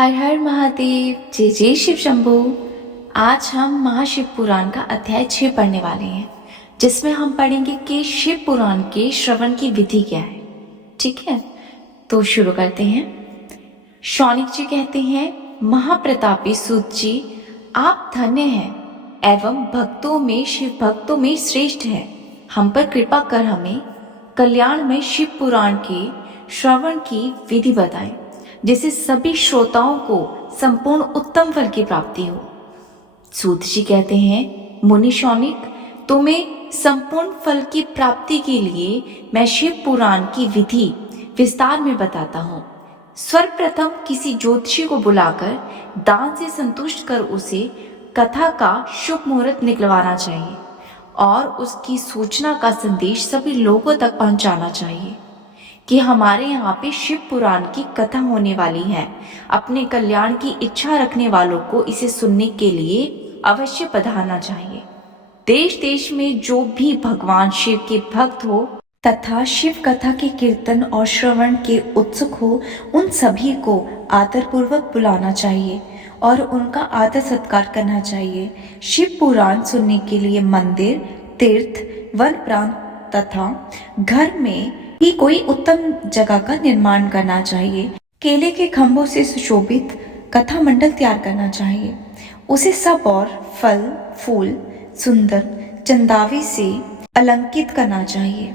हर हर महादेव, जय जय शिव शंभू। आज हम महाशिव पुराण का अध्याय 6 पढ़ने वाले हैं, जिसमें हम पढ़ेंगे कि शिव पुराण के श्रवण की विधि क्या है। ठीक है, तो शुरू करते हैं। शौनिक जी कहते हैं, महाप्रतापी सूत जी, आप धन्य हैं एवं भक्तों में शिव भक्तों में श्रेष्ठ हैं। हम पर कृपा कर हमें कल्याण में शिव पुराण के श्रवण की विधि बताएं, जिससे सभी श्रोताओं को संपूर्ण उत्तम फल की प्राप्ति हो। सूत जी कहते हैं, मुनि शौनिक, तुम्हें संपूर्ण फल की प्राप्ति के लिए मैं शिव पुराण की विधि विस्तार में बताता हूँ। सर्वप्रथम किसी ज्योतिषी को बुलाकर दान से संतुष्ट कर उसे कथा का शुभ मुहूर्त निकलवाना चाहिए और उसकी सूचना का संदेश सभी लोगों तक पहुंचाना चाहिए कि हमारे यहाँ पे शिव पुराण की कथा होने वाली है। अपने कल्याण की इच्छा रखने वालों को इसे सुनने के लिए अवश्य पधारना चाहिए। देश देश में जो भी भगवान शिव के भक्त हो तथा शिव कथा के कीर्तन और श्रवण के उत्सुक हो, उन सभी को आदरपूर्वक बुलाना चाहिए और उनका आदर सत्कार करना चाहिए। शिव पुराण सुनने के लिए मंदिर, तीर्थ, वन प्रांत तथा घर में ही कोई उत्तम जगह का निर्माण करना चाहिए। केले के खंभों से सुशोभित कथा मंडल तैयार करना चाहिए। उसे सब और फल फूल सुंदर चंदावी से अलंकृत करना चाहिए।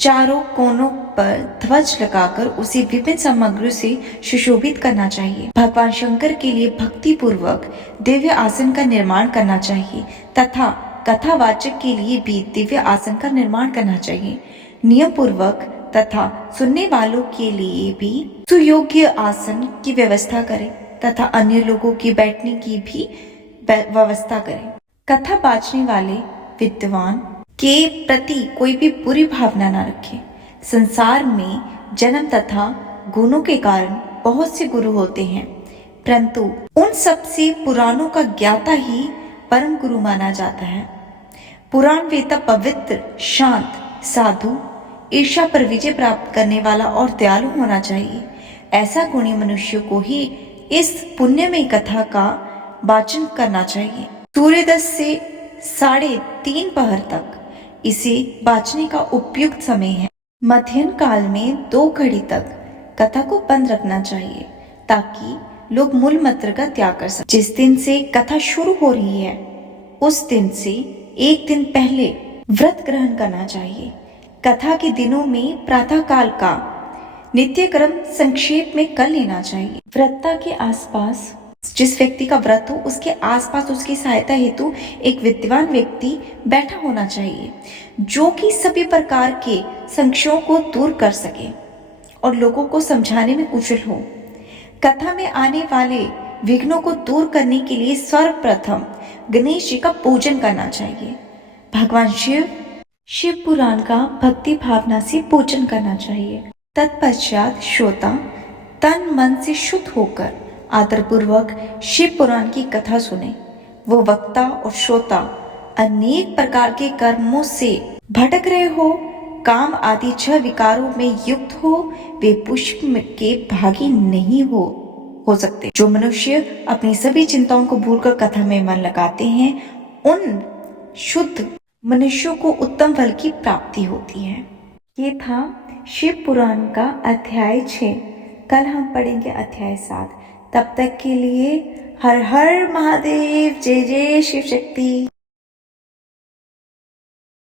चारों कोनों पर ध्वज लगाकर उसे विभिन्न सामग्रियों से सुशोभित करना चाहिए। भगवान शंकर के लिए भक्ति पूर्वक दिव्य आसन का निर्माण करना चाहिए तथा कथावाचक के लिए भी दिव्य आसन का निर्माण करना चाहिए। नियम पूर्वक तथा सुनने वालों के लिए भी सुयोग्य आसन की व्यवस्था करें तथा अन्य लोगों की बैठने की भी व्यवस्था करें। कथा बाचने वाले विद्वान के प्रति कोई भी बुरी भावना न रखें। संसार में जन्म तथा गुणों के कारण बहुत से गुरु होते हैं, परंतु उन सब से पुराणों का ज्ञाता ही परम गुरु माना जाता है। पुराण वेता पवित्र, शांत, साधु, ईर्ष्या पर विजय प्राप्त करने वाला और दयालु होना चाहिए। ऐसा गुणी मनुष्य को ही इस पुण्यमय कथा का वाचन करना चाहिए। सूर्योदय से 3:30 पहर तक इसे वाचने का उपयुक्त समय है। मध्याह्न काल में 2 घड़ी तक कथा को बंद रखना चाहिए ताकि लोग मूल मंत्र का त्याग कर सकें। जिस दिन से कथा शुरू हो रही है उस दिन से 1 दिन पहले व्रत ग्रहण करना चाहिए। कथा के दिनों में प्रातः काल का नित्य क्रम संक्षेप में कर लेना चाहिए। व्रता के आसपास, जिस व्यक्ति का व्रत हो उसके आसपास उसकी सहायता हेतु एक विद्वान व्यक्ति बैठा होना चाहिए, जो कि सभी प्रकार के संशयों को दूर कर सके और लोगों को समझाने में कुशल हो। कथा में आने वाले विघ्नों को दूर करने के लिए सर्वप्रथम गणेश जी का पूजन करना चाहिए। भगवान शिव पुराण का भक्ति भावना से पूजन करना चाहिए। तत्पश्चात श्रोता तन मन से शुद्ध होकर आदरपूर्वक शिव पुराण की कथा सुने। वो वक्ता और श्रोता अनेक प्रकार के कर्मों से भटक रहे हो, काम आदि 6 विकारों में युक्त हो, वे पुष्प के भागी नहीं हो सकते। जो मनुष्य अपनी सभी चिंताओं को भूलकर कथा में मन लगाते हैं, उन शुद्ध मनुष्यों को उत्तम फल की प्राप्ति होती है। ये था शिव पुराण का अध्याय 6। कल हम पढ़ेंगे अध्याय 7। तब तक के लिए हर हर महादेव, जय जय शिव शक्ति।